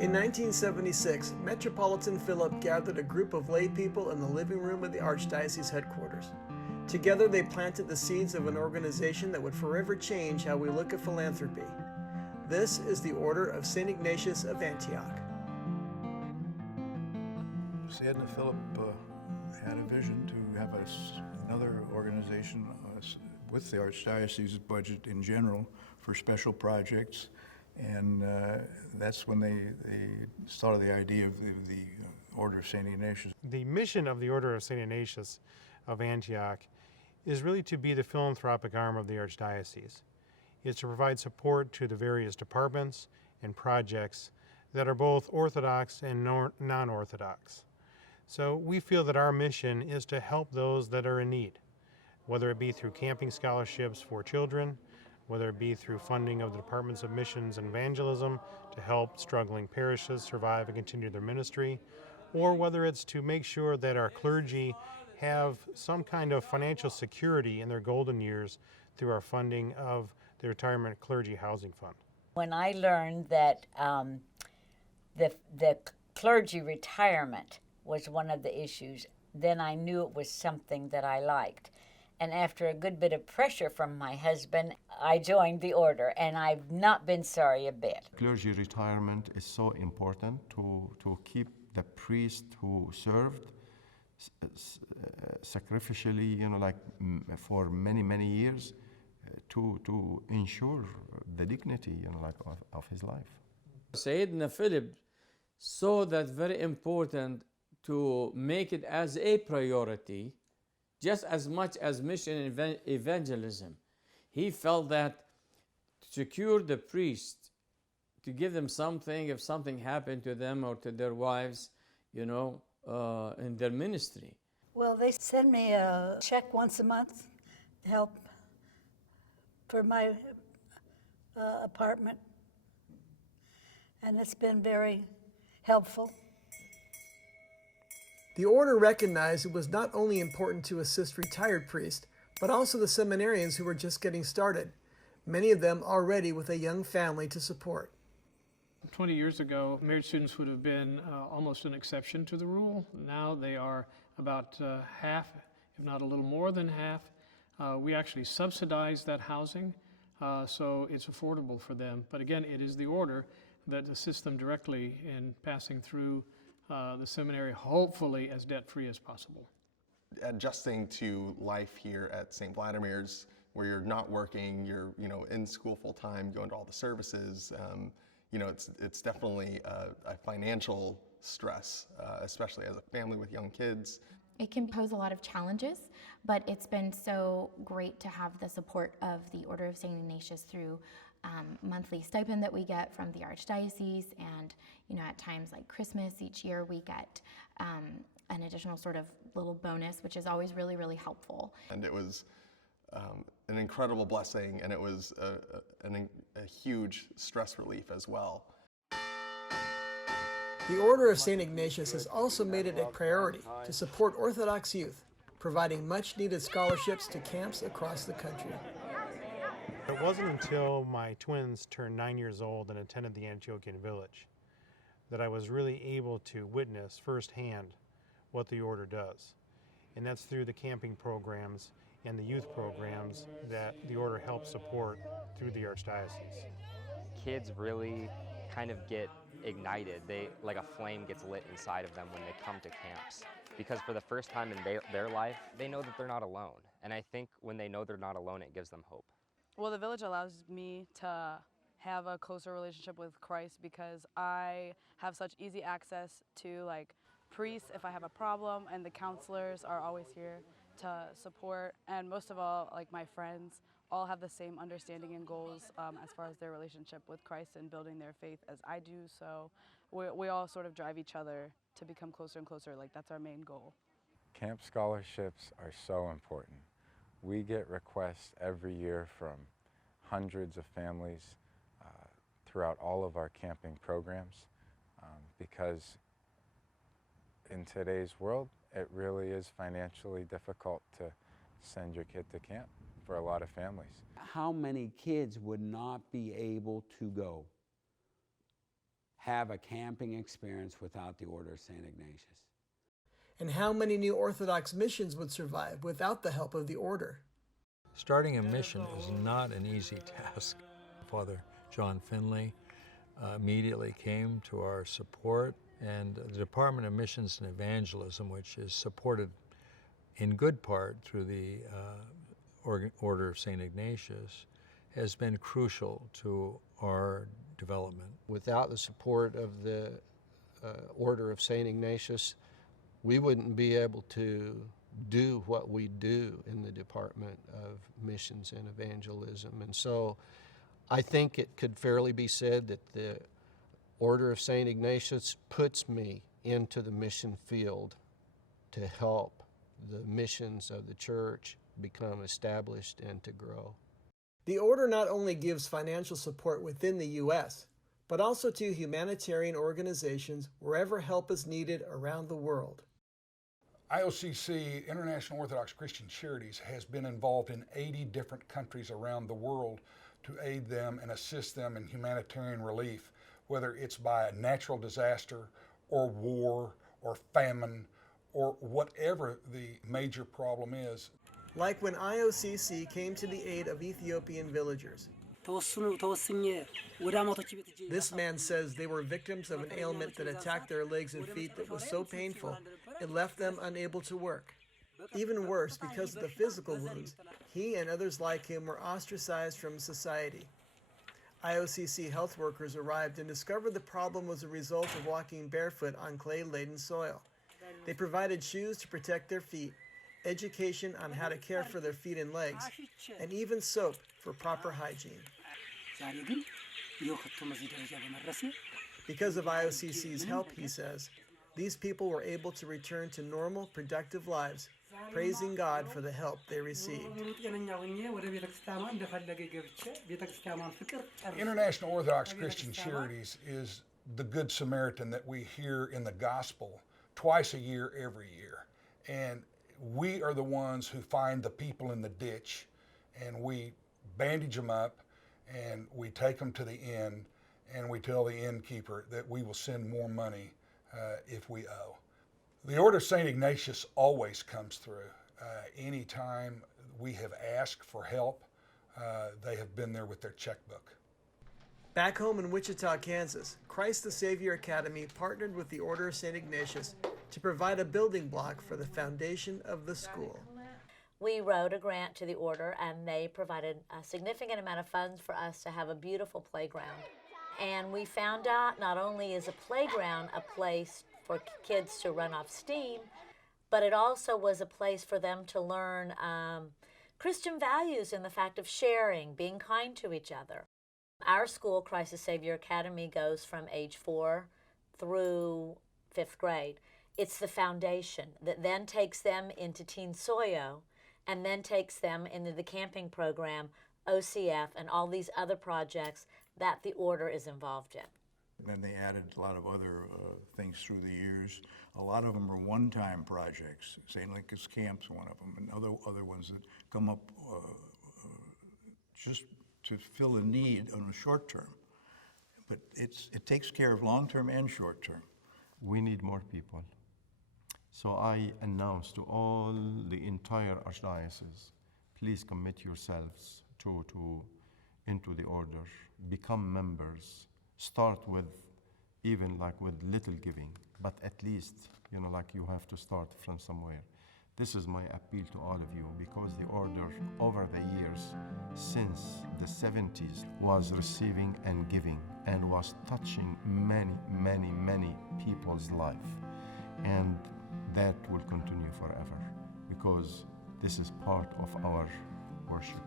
In 1976, Metropolitan Philip gathered a group of lay people in the living room of the Archdiocese headquarters. Together they planted the seeds of an organization that would forever change how we look at philanthropy. This is the Order of St. Ignatius of Antioch. St. Philip had a vision to have another organization with the Archdiocese budget in general for special projects. And that's when they thought of the idea of the Order of St. Ignatius. The mission of the Order of St. Ignatius of Antioch is really to be the philanthropic arm of the Archdiocese. It's to provide support to the various departments and projects that are both Orthodox and non-Orthodox. So we feel that our mission is to help those that are in need, whether it be through camping scholarships for children, whether it be through funding of the Departments of Missions and Evangelism to help struggling parishes survive and continue their ministry, or whether it's to make sure that our clergy have some kind of financial security in their golden years through our funding of the Retirement Clergy Housing Fund. When I learned that the clergy retirement was one of the issues, then I knew it was something that I liked. And after a good bit of pressure from my husband, I joined the order, and I've not been sorry a bit. Clergy retirement is so important to keep the priest who served sacrificially, for many, many years, to ensure the dignity, of his life. Sayyidina Philip saw that very important to make it as a priority, just as much as mission and evangelism. He felt that to secure the priest, to give them something if something happened to them or to their wives, in their ministry. Well, they send me a check once a month to help for my apartment, and it's been very helpful. The order recognized it was not only important to assist retired priests, but also the seminarians who were just getting started, many of them already with a young family to support. 20 years ago, married students would have been almost an exception to the rule. Now they are about half, if not a little more than half. We actually subsidize that housing, so it's affordable for them. But again, it is the order that assists them directly in passing through the seminary, hopefully as debt-free as possible. Adjusting to life here at St. Vladimir's, where you're not working, you're in school full-time, going to all the services, it's definitely a financial stress, especially as a family with young kids. It can pose a lot of challenges, but it's been so great to have the support of the Order of St. Ignatius through monthly stipend that we get from the Archdiocese, and at times like Christmas each year we get an additional sort of little bonus, which is always really, really helpful. And it was an incredible blessing, and it was a huge stress relief as well. The Order of St. Ignatius has also made it a priority to support Orthodox youth, providing much-needed scholarships to camps across the country. It wasn't until my twins turned 9 years old and attended the Antiochian village that I was really able to witness firsthand what the order does. And that's through the camping programs and the youth programs that the order helps support through the Archdiocese. Kids really kind of get ignited. Like a flame gets lit inside of them when they come to camps. Because for the first time in their life, they know that they're not alone. And I think when they know they're not alone, it gives them hope. Well, the village allows me to have a closer relationship with Christ because I have such easy access to priests if I have a problem, and the counselors are always here to support. And most of all, my friends all have the same understanding and goals as far as their relationship with Christ and building their faith as I do. So we all sort of drive each other to become closer and closer. That's our main goal. Camp scholarships are so important. We get requests every year from hundreds of families throughout all of our camping programs because in today's world, it really is financially difficult to send your kid to camp for a lot of families. How many kids would not be able to go? have a camping experience without the Order of St. Ignatius. And how many new Orthodox missions would survive without the help of the Order? Starting a mission is not an easy task. Father John Finley immediately came to our support, and the Department of Missions and Evangelism, which is supported in good part through the Order of St. Ignatius, has been crucial to our development. Without the support of the Order of St. Ignatius, we wouldn't be able to do what we do in the Department of Missions and Evangelism. And so I think it could fairly be said that the Order of St. Ignatius puts me into the mission field to help the missions of the church become established and to grow. The Order not only gives financial support within the U.S., but also to humanitarian organizations wherever help is needed around the world. IOCC, International Orthodox Christian Charities, has been involved in 80 different countries around the world to aid them and assist them in humanitarian relief, whether it's by a natural disaster or war or famine or whatever the major problem is. Like when IOCC came to the aid of Ethiopian villagers. This man says they were victims of an ailment that attacked their legs and feet that was so painful it left them unable to work. Even worse, because of the physical wounds, he and others like him were ostracized from society. IOCC health workers arrived and discovered the problem was a result of walking barefoot on clay-laden soil. They provided shoes to protect their feet, education on how to care for their feet and legs, and even soap for proper hygiene. Because of IOCC's help, he says, these people were able to return to normal, productive lives, praising God for the help they received. International Orthodox Christian Charities is the Good Samaritan that we hear in the gospel twice a year, every year. And we are the ones who find the people in the ditch, and we bandage them up, and we take them to the inn, and we tell the innkeeper that we will send more money if we owe. The Order of St. Ignatius always comes through. Anytime we have asked for help, they have been there with their checkbook. Back home in Wichita, Kansas, Christ the Savior Academy partnered with the Order of St. Ignatius to provide a building block for the foundation of the school. We wrote a grant to the Order, and they provided a significant amount of funds for us to have a beautiful playground. And we found out not only is a playground a place for kids to run off steam, but it also was a place for them to learn Christian values in the fact of sharing, being kind to each other. Our school, Christ the Savior Academy, goes from age 4 through 5th grade. It's the foundation that then takes them into Teen Soyo and then takes them into the camping program, OCF, and all these other projects that the Order is involved in. Then they added a lot of other things through the years. A lot of them are one-time projects. St. Lincoln's Camp's one of them, and other ones that come up just to fill a need on the short term. But it takes care of long-term and short-term. We need more people. So I announce to all the entire Archdiocese, please commit yourselves into the Order, become members, start with even like with little giving, but at least, like you have to start from somewhere. This is my appeal to all of you, because the Order over the years, since the 70s, was receiving and giving and was touching many, many, many people's life. And that will continue forever, because this is part of our worship.